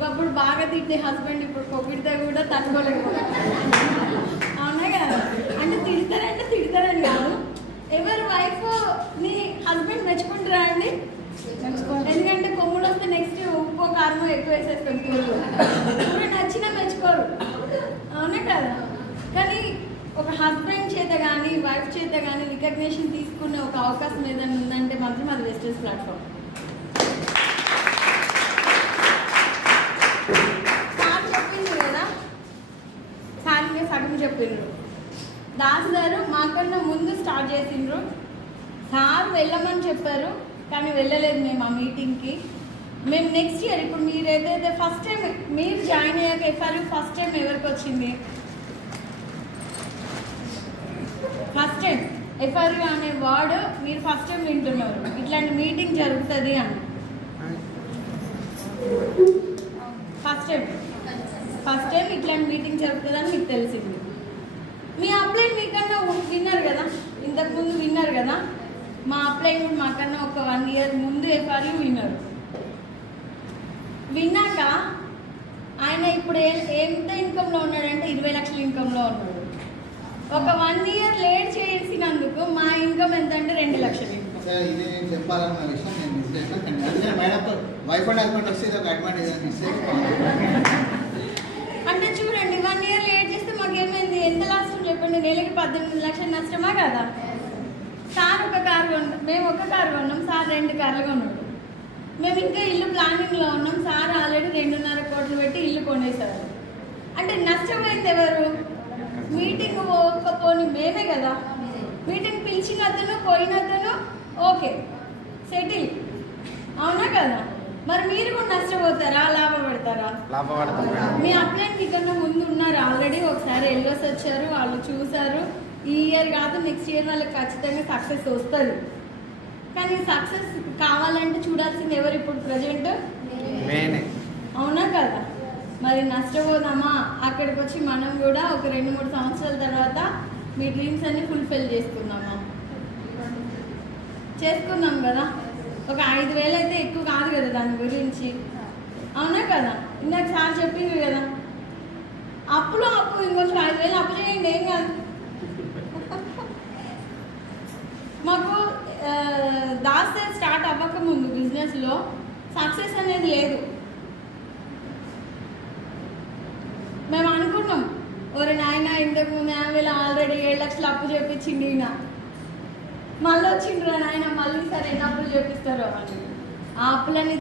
ఒకప్పుడు బాగా తిట్టే హస్బెండ్ ఇప్పుడు పొగిడితే కూడా తట్టుకోలేకపోతే అవునా కదా. అంటే తిడతారని కాదు, ఎవరి వైఫ్ నీ హస్బెండ్ మెచ్చుకుంటారా అండి? ఎందుకంటే కొమ్ములు వస్తే నెక్స్ట్ ఉప్పు కారం ఎక్కువ వేసేస్తాం కూర నచ్చినా మెచ్చుకోరు, అవునా కదా. కానీ ఒక హస్బెండ్ చేత కానీ వైఫ్ చేత కానీ రికగ్నిషన్ తీసుకునే ఒక అవకాశం ఏదైనా ఉందంటే మాత్రం అది వెస్టర్స్ ప్లాట్ఫామ్. సార్ చెప్పిండ్రు కదా, సార్ ఇంకా సగం చెప్పిండ్రు. దాస్ గారు మాకన్నా ముందు స్టార్ట్ చేసిండ్రు. సార్ వెళ్ళమని చెప్పారు కానీ వెళ్ళలేదు మేము ఆ మీటింగ్కి. మేము నెక్స్ట్ ఇయర్ ఇప్పుడు మీరు ఏదైతే ఫస్ట్ టైం మీరు జాయిన్ అయ్యాక ఎఫ్ఆర్యూ ఫస్ట్ టైం ఎవరికి వచ్చింది? ఫస్ట్ టైం ఎఫ్ఆర్యూ అనే వర్డ్ మీరు ఫస్ట్ టైం వింటున్నారు. ఇట్లాంటి మీటింగ్ జరుగుతుంది అని ఫస్ట్ టైం ఇట్లాంటి మీటింగ్ జరుగుతుందని మీకు తెలిసింది. మీ అప్లైన్ మీకన్నా విన్నారు కదా, ఇంతకుముందు విన్నారు కదా. మా అప్లైన్ మాకన్నా ఒక 1 year ముందు ఎఫ్ఆర్యూ విన్నారు. విన్నాక ఆయన ఇప్పుడు ఎంత ఇన్కంలో ఉన్నాడంటే 20 లక్షల ఇన్కంలో ఉన్నాడు. ఒక 1 year లేట్ చేసినందుకు మా ఇన్కమ్ ఎంత అంటే 2 లక్షల ఇన్కమ్. ఇది చెప్పాలన్న విషయం నేను మిస్టేక్ వైఫ్ అండ్ హస్బెండ్ వస్తే ఒక అడ్వాంటేజ్ మిస్టేక్. అంటే చూడండి 1 year లేట్ చేస్తే మాకేమైంది? ఎంత నష్టం చెప్పండి? నెలకి 18 లక్షలు నష్టమా కదా. సార్ ఒక కారు కొన్నాం, మేము ఒక కారు కొన్నాం, సార్ 2 కార్లు కొన్నాడు. మేము ఇంకా ఇల్లు ప్లానింగ్లో ఉన్నాం, సార్ ఆల్రెడీ 2.5 కోట్లు పెట్టి ఇల్లు కొనేసారు. అంటే నష్టమైంది ఎవరు? మీటింగ్ పోకపోని మేమే కదా. మీటింగ్ పిలిచిన అతను పోయిన అతను ఓకే సెటిల్, అవునా కదా. మరి మీరు కూడా నష్టపోతారా లాభపడతారా? మీ అప్లైన్ మీకన్నా ముందు ఉన్నారు ఆల్రెడీ, ఒకసారి వెళ్ళొసి వచ్చారు, వాళ్ళు చూసారు. ఈ ఇయర్ కాదు నెక్స్ట్ ఇయర్ వాళ్ళకి ఖచ్చితంగా సక్సెస్ వస్తుంది. కానీ సక్సెస్ కావాలంటే చూడాల్సింది ఎవరు ఇప్పుడు ప్రజెంట్? అవునా కదా. మరి నష్టపోదామా? అక్కడికి వచ్చి మనం కూడా ఒక 2-3 సంవత్సరాల తర్వాత మీ డ్రీమ్స్ అన్ని ఫుల్ఫిల్ చేసుకుందామా? చేసుకుందాం కదా. ఒక 5,000 అయితే ఎక్కువ కాదు కదా దాని గురించి, అవునా కదా. ఇందాక సార్ చెప్పింది కదా, అప్పు ఇంకొంచెం 5,000 అప్పు చేయండి, ఏం కాదు. మాకు దాస్ స్టార్ట్ అవ్వకముందు బిజినెస్లో సక్సెస్ అనేది లేదు. మేము అనుకున్నాం, ఒరే నాయన ఇంతకుముందు 50,000 ఆల్రెడీ 7 లక్షలు అప్పు చేపించింది ఈయన, మళ్ళీ వచ్చిండ్రు నాయన మళ్ళీ సరే ఎన్ని అప్పులు చేపిస్తారో అని. ఆ అప్పులని